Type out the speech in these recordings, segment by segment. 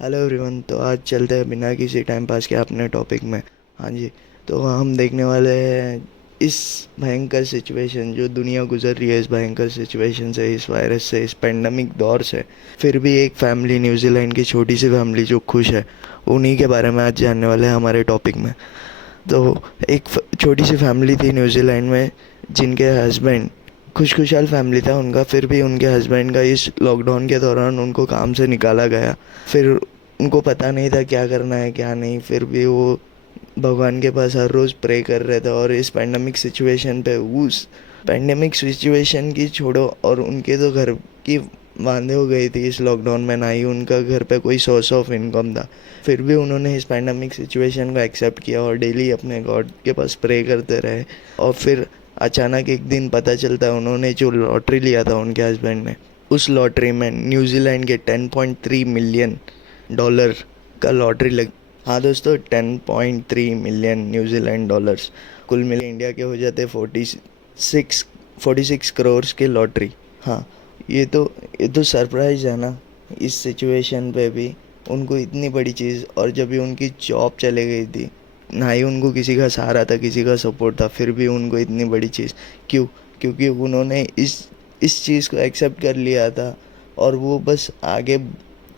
Hello everyone. तो आज चलते हैं बिना किसी टाइम पास के अपने टॉपिक में। हाँ जी। तो हम देखने वाले हैं इस भयंकर सिचुएशन जो दुनिया गुजर रही है, इस भयंकर सिचुएशन से, इस वायरस से, इस पेंडेमिक दौर से। फिर भी एक फैमिली, न्यूजीलैंड की छोटी सी फैमिली जो खुश है, उन्हीं के बारे में आज जानने वाले हैं हमारे टॉपिक में। तो एक छोटी सी फैमिली थी न्यूजीलैंड में, जिनके हस्बैंड, खुशखुशाल फैमिली था उनका, फिर भी उनके हस्बैंड का इस लॉकडाउन के दौरान उनको काम से निकाला गया। फिर उनको पता नहीं था क्या करना है क्या नहीं, फिर भी वो भगवान के पास हर रोज़ प्रे कर रहे थे। और इस पेंडेमिक सिचुएशन पे, उस पेंडेमिक सिचुएशन की छोड़ो, और उनके तो घर की वांधे हो गई थी इस लॉकडाउन में, ना ही उनका घर पे कोई सोर्स ऑफ इनकम था। फिर भी उन्होंने इस पेंडेमिक सिचुएशन को एक्सेप्ट किया और डेली अपने गॉड के पास प्रे करते रहे। और फिर अचानक एक दिन पता चलता है, उन्होंने जो लॉटरी लिया था उनके हस्बैंड ने, उस लॉटरी में न्यूजीलैंड के 10.3 मिलियन डॉलर का लॉटरी लग। हाँ दोस्तों, 10.3 मिलियन न्यूजीलैंड डॉलर्स कुल मिले इंडिया के हो जाते 46 करोड़ के लॉटरी। हाँ, ये तो सरप्राइज है ना इस सिचुएशन पे भी। उनको इतनी बड़ी चीज़, और जब भी उनकी जॉब चले गई थी, ना ही उनको किसी का सहारा था, किसी का सपोर्ट था, फिर भी उनको इतनी बड़ी चीज़ क्यों? क्योंकि उन्होंने इस चीज़ को एक्सेप्ट कर लिया था, और वो बस आगे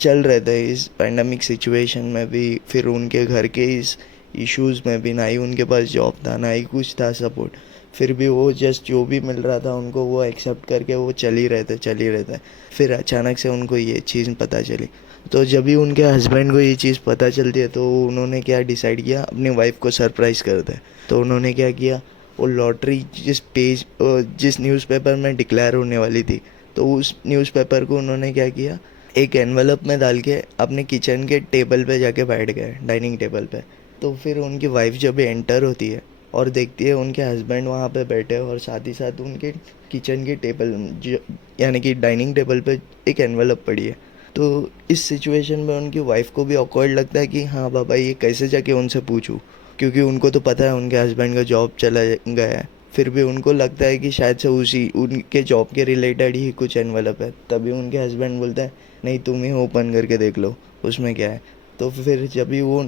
चल रहे थे इस पेंडेमिक सिचुएशन में भी। फिर उनके घर के इस इश्यूज़ में भी, ना ही उनके पास जॉब था, ना ही कुछ था सपोर्ट, फिर भी वो जस्ट जो भी मिल रहा था उनको वो एक्सेप्ट करके वो चल ही रहे थे। फिर अचानक से उनको ये चीज़ पता चली। तो जब भी उनके हस्बैंड को ये चीज़ पता चलती है, तो उन्होंने क्या डिसाइड किया, अपनी वाइफ को सरप्राइज़ कर दे। तो उन्होंने क्या किया, वो लॉटरी जिस न्यूज़पेपर में डिक्लेयर होने वाली थी, तो उस न्यूज़पेपर को उन्होंने क्या किया, एक एनवलप में डाल के अपने किचन के टेबल पे जाके बैठ गए, डाइनिंग टेबल पे। तो फिर उनकी वाइफ जब एंटर होती है और देखती है उनके हस्बैंड वहाँ पे बैठे, और साथ ही साथ उनके किचन के टेबल यानी कि डाइनिंग टेबल पे एक एनवलप पड़ी है। तो इस सिचुएशन में उनकी वाइफ को भी ऑकवर्ड लगता है कि हाँ बाबा, ये कैसे जाके उनसे पूछूं, क्योंकि उनको तो पता है उनके हस्बैंड का जॉब चला गया है। फिर भी उनको लगता है कि शायद से उसी उनके जॉब के रिलेटेड ही कुछ एनवलप है। तभी उनके हस्बैंड बोलते हैं, नहीं तुम ही ओपन करके देख लो उसमें क्या है। तो फिर जब भी वो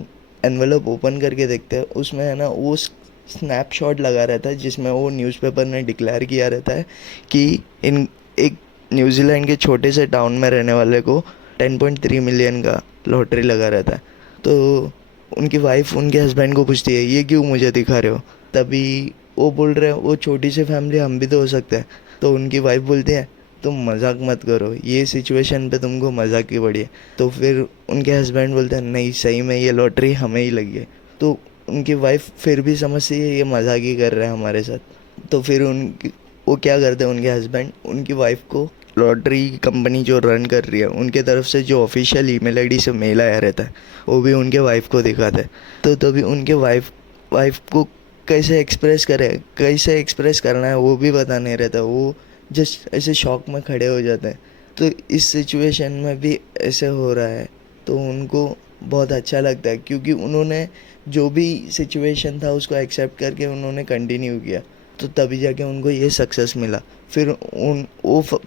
एनवलप ओपन करके देखते हैं, उसमें है ना वो स्नैपशॉट लगा रहता है, जिसमें वो न्यूज़पेपर ने डिक्लेयर किया रहता है कि इन एक न्यूजीलैंड के छोटे से टाउन में रहने वाले को 10.3 मिलियन का लॉटरी लगा रहता है। तो उनकी वाइफ उनके हस्बैंड को पूछती है, ये क्यों मुझे दिखा रहे हो? तभी वो बोल रहे हैं, वो छोटी सी फैमिली, हम भी तो हो सकते हैं। तो उनकी वाइफ बोलती है, तुम मजाक मत करो, ये सिचुएशन पे तुमको मजाक की पड़ी है। तो फिर उनके हस्बैंड बोलते हैं, नहीं सही में ये लॉटरी हमें ही लगी है। तो उनकी वाइफ फिर भी समझती है ये मजाक ही कर रहे हैं हमारे साथ। तो फिर उनकी वो क्या करते हैं, उनके हस्बैंड उनकी वाइफ को लॉटरी कंपनी जो रन कर रही है उनके तरफ से जो ऑफिशियल ईमेल आईडी से मेल आया रहता है, वो भी उनके वाइफ को दिखाते हैं। तो तभी उनके वाइफ को कैसे एक्सप्रेस करना है वो भी पता नहीं रहता। वो जस्ट ऐसे शॉक में खड़े हो जाते हैं। तो इस सिचुएशन में भी ऐसे हो रहा है, तो उनको बहुत अच्छा लगता है, क्योंकि उन्होंने जो भी सिचुएशन था उसको एक्सेप्ट करके उन्होंने कंटिन्यू किया। तो तभी जाके उनको ये सक्सेस मिला। फिर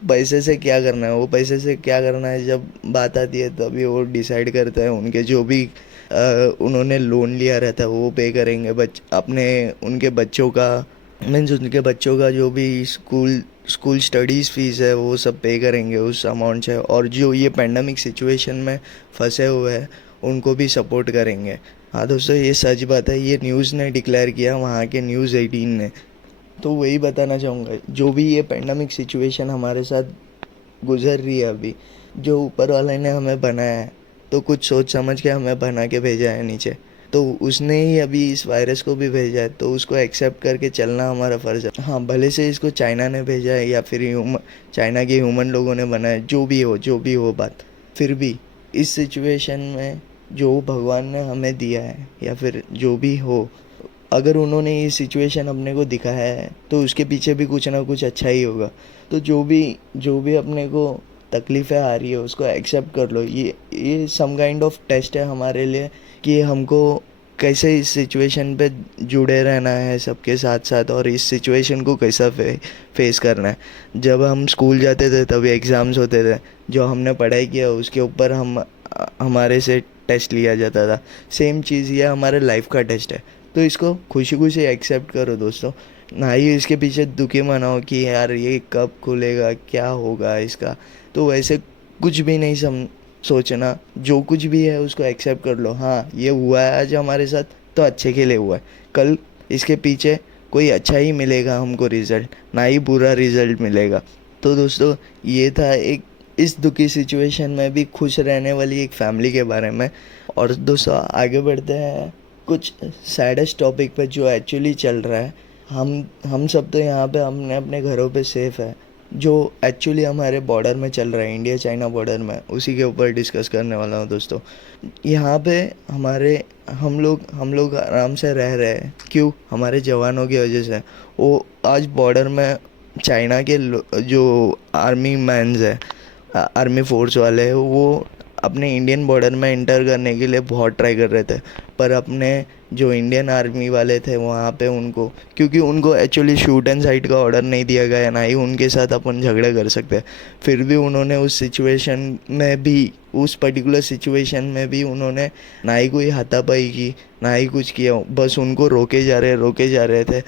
पैसे से क्या करना है, वो पैसे से क्या करना है जब बात आती है, तभी वो डिसाइड करते हैं उनके जो भी उन्होंने लोन लिया रहता है वो पे करेंगे, अपने उनके बच्चों का, मीन्स उनके बच्चों का जो भी स्कूल स्टडीज़ फीस है वो सब पे करेंगे उस अमाउंट से। और जो ये पेंडेमिक सिचुएशन में फंसे हुए हैं उनको भी सपोर्ट करेंगे। हाँ दोस्तों, ये सच बात है, ये न्यूज़ ने डिक्लेयर किया, वहाँ के न्यूज़ 18 ने। तो वही बताना चाहूँगा, जो भी ये पेंडेमिक सिचुएशन हमारे साथ गुजर रही है अभी, जो ऊपर वाले ने हमें बनाया है, तो कुछ सोच समझ के हमें बना के भेजा है नीचे। तो उसने ही अभी इस वायरस को भी भेजा है, तो उसको एक्सेप्ट करके चलना हमारा फ़र्ज़ है। हाँ, भले से इसको चाइना ने भेजा है या फिर चाइना के ह्यूमन लोगों ने बनाया, जो भी हो बात, फिर भी इस सिचुएशन में जो भगवान ने हमें दिया है, या फिर जो भी हो, अगर उन्होंने ये सिचुएशन अपने को दिखाया है तो उसके पीछे भी कुछ ना कुछ अच्छा ही होगा। तो जो भी अपने को तकलीफ़ें आ रही है उसको एक्सेप्ट कर लो। ये सम काइंड ऑफ टेस्ट है हमारे लिए, कि हमको कैसे इस सिचुएशन पे जुड़े रहना है सबके साथ साथ, और इस सिचुएशन को कैसा फेस करना है। जब हम स्कूल जाते थे तभी एग्ज़ाम्स होते थे, जो हमने पढ़ाई किया उसके ऊपर हम हमारे से टेस्ट लिया जाता था, सेम चीज़ ये हमारे लाइफ का टेस्ट है। तो इसको खुशी खुशी एक्सेप्ट करो दोस्तों, ना ही इसके पीछे दुखी मनाओ कि यार ये कब खुलेगा, क्या होगा इसका। तो वैसे कुछ भी नहीं सोचना, जो कुछ भी है उसको एक्सेप्ट कर लो। हाँ, ये हुआ है आज हमारे साथ तो अच्छे के लिए हुआ है, कल इसके पीछे कोई अच्छा ही मिलेगा हमको रिज़ल्ट, ना ही बुरा रिज़ल्ट मिलेगा। तो दोस्तों ये था एक इस दुखी सिचुएशन में भी खुश रहने वाली एक फैमिली के बारे में। और दोस्तों आगे बढ़ते हैं कुछ सैडेस्ट टॉपिक पे जो एक्चुअली चल रहा है। हम सब तो यहाँ पे अपने अपने घरों पे सेफ है, जो एक्चुअली हमारे बॉर्डर में चल रहा है, इंडिया चाइना बॉर्डर में, उसी के ऊपर डिस्कस करने वाला हूँ दोस्तों। यहाँ पे हमारे हम लोग आराम से रह रहे हैं, क्यों? हमारे जवानों की वजह से। वो आज बॉर्डर में चाइना के जो आर्मी मैन्स है, आर्मी फोर्स वाले हैं, वो अपने इंडियन बॉर्डर में इंटर करने के लिए बहुत ट्राई कर रहे थे। पर अपने जो इंडियन आर्मी वाले थे वहाँ पे उनको, क्योंकि उनको एक्चुअली शूट एंड साइट का ऑर्डर नहीं दिया गया, ना ही उनके साथ अपन झगड़े कर सकते, फिर भी उन्होंने उस पर्टिकुलर सिचुएशन में भी उन्होंने ना ही कोई हाथापाई की, ना ही कुछ किया, बस उनको रोके जा रहे थे।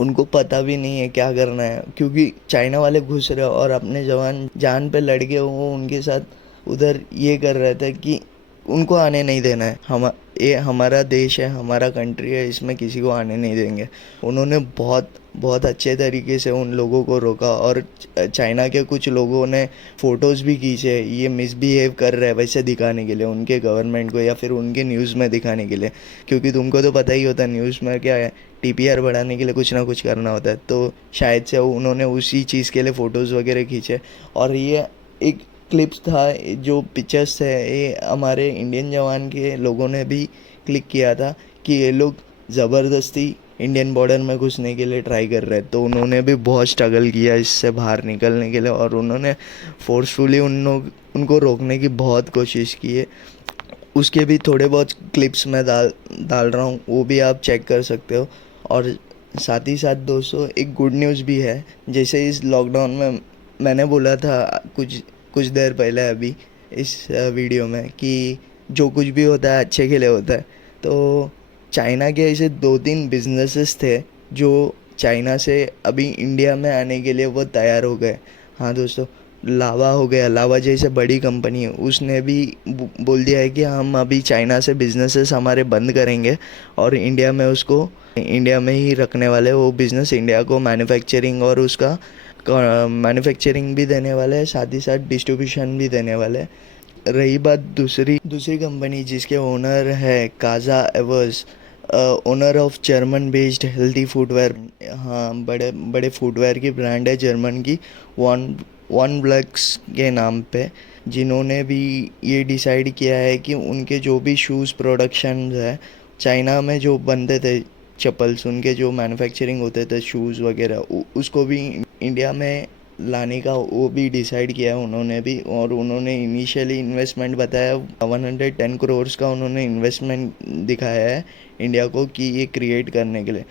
उनको पता भी नहीं है क्या करना है, क्योंकि चाइना वाले घुस रहे और अपने जवान जान पे लड़ के वो उनके साथ उधर ये कर रहे थे कि उनको आने नहीं देना है। ये हमारा देश है, हमारा कंट्री है, इसमें किसी को आने नहीं देंगे। उन्होंने बहुत बहुत अच्छे तरीके से उन लोगों को रोका, और चाइना के कुछ लोगों ने फ़ोटोज़ भी खींचे ये मिसबिहेव कर रहे हैं वैसे दिखाने के लिए उनके गवर्नमेंट को, या फिर उनके न्यूज़ में दिखाने के लिए। क्योंकि तुमको तो पता ही होता है न्यूज़ में क्या है, टीपीआर बढ़ाने के लिए कुछ ना कुछ करना होता है। तो शायद से उन्होंने उसी चीज़ के लिए फ़ोटोज़ वगैरह खींचे। और ये एक क्लिप्स था, जो पिक्चर्स थे, ये हमारे इंडियन जवान के लोगों ने भी क्लिक किया था कि ये लोग ज़बरदस्ती इंडियन बॉर्डर में घुसने के लिए ट्राई कर रहे हैं। तो उन्होंने भी बहुत स्ट्रगल किया इससे बाहर निकलने के लिए, और उन्होंने फोर्सफुली उनको रोकने की बहुत कोशिश की है। उसके भी थोड़े बहुत क्लिप्स मैं डाल रहा हूँ, वो भी आप चेक कर सकते हो। और साथ ही साथ दोस्तों एक गुड न्यूज़ भी है। जैसे इस लॉकडाउन में मैंने बोला था कुछ कुछ देर पहले अभी इस वीडियो में कि जो कुछ भी होता है अच्छे के लिए होता है। तो चाइना के ऐसे 2-3 बिजनेसेस थे जो चाइना से अभी इंडिया में आने के लिए वो तैयार हो गए। हाँ दोस्तों, लावा हो गया, लावा जैसे बड़ी कंपनी है, उसने भी बोल दिया है कि हम अभी चाइना से बिजनेसेस हमारे बंद करेंगे और इंडिया में ही रखने वाले। वो बिज़नेस इंडिया को मैन्युफैक्चरिंग और उसका मैन्युफैक्चरिंग भी देने वाले हैं, साथ ही साथ डिस्ट्रीब्यूशन भी देने वाले हैं। रही बात दूसरी कंपनी जिसके ओनर है Kaza averse, owner of German based healthy footwear. हाँ, बड़े बड़े फुटवेयर की ब्रांड है जर्मन की, वन ब्लैक्स के नाम पे, जिन्होंने भी ये डिसाइड किया है कि उनके जो भी शूज़ प्रोडक्शन है चाइना में जो बनते थे चप्पल्स, उनके जो मैन्युफैक्चरिंग होते थे शूज़ वगैरह, उसको भी इंडिया में लाने का वो भी डिसाइड किया है उन्होंने भी। और उन्होंने इनिशियली इन्वेस्टमेंट बताया 110 करोड़ का, उन्होंने इन्वेस्टमेंट दिखाया है इंडिया को कि ये क्रिएट करने के लिए।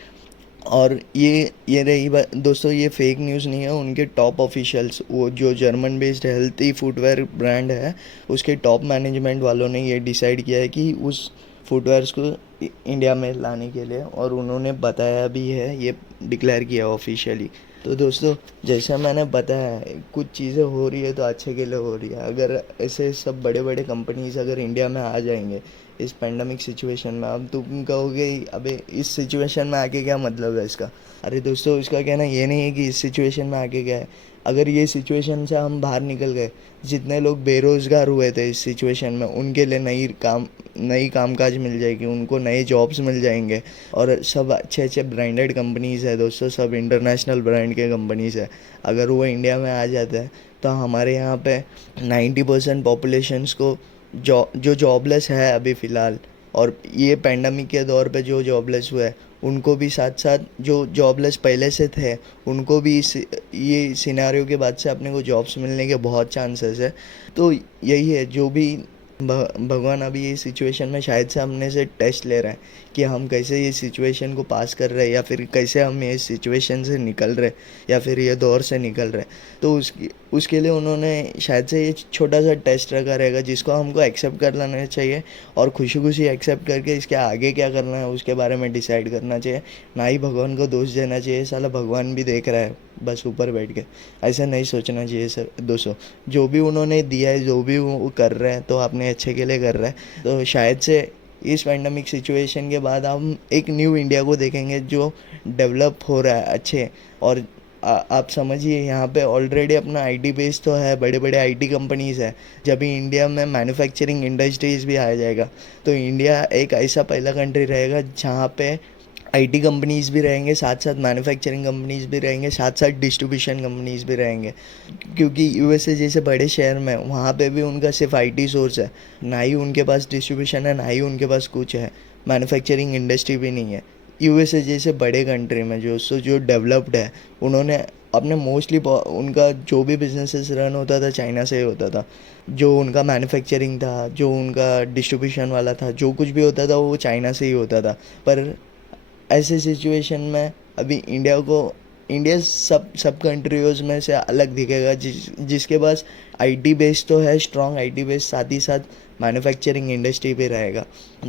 और ये रही बात दोस्तों, ये फेक न्यूज़ नहीं है। उनके टॉप ऑफिशियल्स, वो जो German based healthy footwear brand है, उसके टॉप मैनेजमेंट वालों ने ये डिसाइड किया है कि उस फुटवेयर्स को इंडिया में लाने के लिए, और उन्होंने बताया भी है, ये डिक्लेयर किया ऑफिशियली। तो दोस्तों जैसा मैंने बताया, कुछ चीज़ें हो रही है तो अच्छे के लिए हो रही है। अगर ऐसे सब बड़े बड़े कंपनीज अगर इंडिया में आ जाएंगे इस पेंडेमिक सिचुएशन में, अब तुम कहोगे अबे इस सिचुएशन में आके क्या मतलब है इसका। अरे दोस्तों, इसका कहना ये नहीं है कि इस सिचुएशन में आके क्या है। अगर ये सिचुएशन से हम बाहर निकल गए, जितने लोग बेरोज़गार हुए थे इस सिचुएशन में, उनके लिए नई कामकाज मिल जाएगी, उनको नए जॉब्स मिल जाएंगे। और सब अच्छे अच्छे ब्रांडेड कंपनीज़ है दोस्तों, सब इंटरनेशनल ब्रांड के कंपनीज़ है। अगर वो इंडिया में आ जाते हैं तो हमारे यहाँ पे 90% पॉपुलेशंस को जो जॉबलेस है अभी फ़िलहाल, और ये पेंडेमिक के दौर पे जो जॉबलेस हुए हैं, उनको भी साथ साथ जो जॉबलेस पहले से थे उनको भी ये सिनेरियो के बाद से अपने को जॉब्स मिलने के बहुत चांसेस है। तो यही है, जो भी भगवान अभी ये सिचुएशन में शायद से हमने से टेस्ट ले रहा है कि हम कैसे ये सिचुएशन को पास कर रहे हैं, या फिर कैसे हम ये सिचुएशन से निकल रहे, या फिर ये दौर से निकल रहे। तो उसके लिए उन्होंने शायद से ये छोटा सा टेस्ट रखा रहेगा, जिसको हमको एक्सेप्ट कर लेना चाहिए और खुशी खुशी एक्सेप्ट करके इसके आगे क्या करना है उसके बारे में डिसाइड करना चाहिए। ना ही भगवान को दोष देना चाहिए, साला भगवान भी देख रहा है बस ऊपर बैठ के। ऐसा नहीं सोचना चाहिए सर दोस्तों। जो भी उन्होंने दिया है, जो भी वो कर रहे हैं, तो अपने अच्छे के लिए कर रहे हैं। तो शायद से इस पैंडमिक सिचुएशन के बाद हम एक न्यू इंडिया को देखेंगे जो डेवलप हो रहा है अच्छे। और आप समझिए यहाँ पे ऑलरेडी अपना आईटी बेस तो है, बड़े बड़े आईटी कंपनीज़ है। जब भी इंडिया में मैन्युफैक्चरिंग इंडस्ट्रीज़ भी आ जाएगा, तो इंडिया एक ऐसा पहला कंट्री रहेगा जहाँ पे आईटी कंपनीज़ भी रहेंगे, साथ साथ मैन्युफैक्चरिंग कंपनीज़ भी रहेंगे, साथ साथ डिस्ट्रीब्यूशन कंपनीज़ भी रहेंगे। क्योंकि यूएसए जैसे बड़े शहर में वहाँ पे भी उनका सिर्फ आईटी सोर्स है, ना ही उनके पास डिस्ट्रीब्यूशन है, ना ही उनके पास कुछ है, मैन्युफैक्चरिंग इंडस्ट्री भी नहीं है। यूएसए जैसे बड़े कंट्री में जो डेवलप्ड है, उन्होंने अपने मोस्टली उनका जो भी बिजनेसेस रन होता था चाइना से ही होता था। जो उनका मैन्युफैक्चरिंग था, जो उनका डिस्ट्रीब्यूशन वाला था, जो कुछ भी होता था वो चाइना से ही होता था। पर ऐसे सिचुएशन में अभी इंडिया सब सब कंट्रीज़ में से अलग दिखेगा, जिसके पास आईटी बेस तो है, स्ट्रॉन्ग आईटी बेस, साथ ही साथ मैन्युफैक्चरिंग इंडस्ट्री भी रहेगा।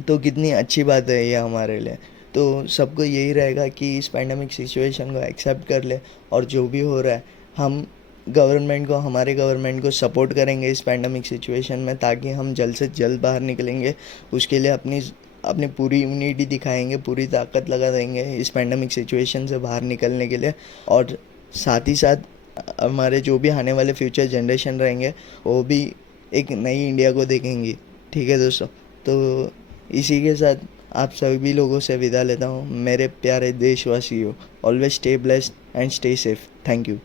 तो कितनी अच्छी बात है ये हमारे लिए। तो सबको यही रहेगा कि इस पैंडमिक सिचुएशन को एक्सेप्ट कर ले, और जो भी हो रहा है हम हमारे गवर्नमेंट को सपोर्ट करेंगे इस पैंडमिक सिचुएशन में, ताकि हम जल्द से जल्द बाहर निकलेंगे। उसके लिए अपनी अपनी पूरी यूनिटी दिखाएंगे, पूरी ताकत लगा देंगे इस पैंडमिक सिचुएशन से बाहर निकलने के लिए। और साथ ही साथ हमारे जो भी आने वाले फ्यूचर जनरेशन रहेंगे, वो भी एक नई इंडिया को देखेंगी। ठीक है दोस्तों, तो इसी के साथ आप सभी लोगों से विदा लेता हूँ। मेरे प्यारे देशवासियों, always stay blessed and stay safe. Thank you.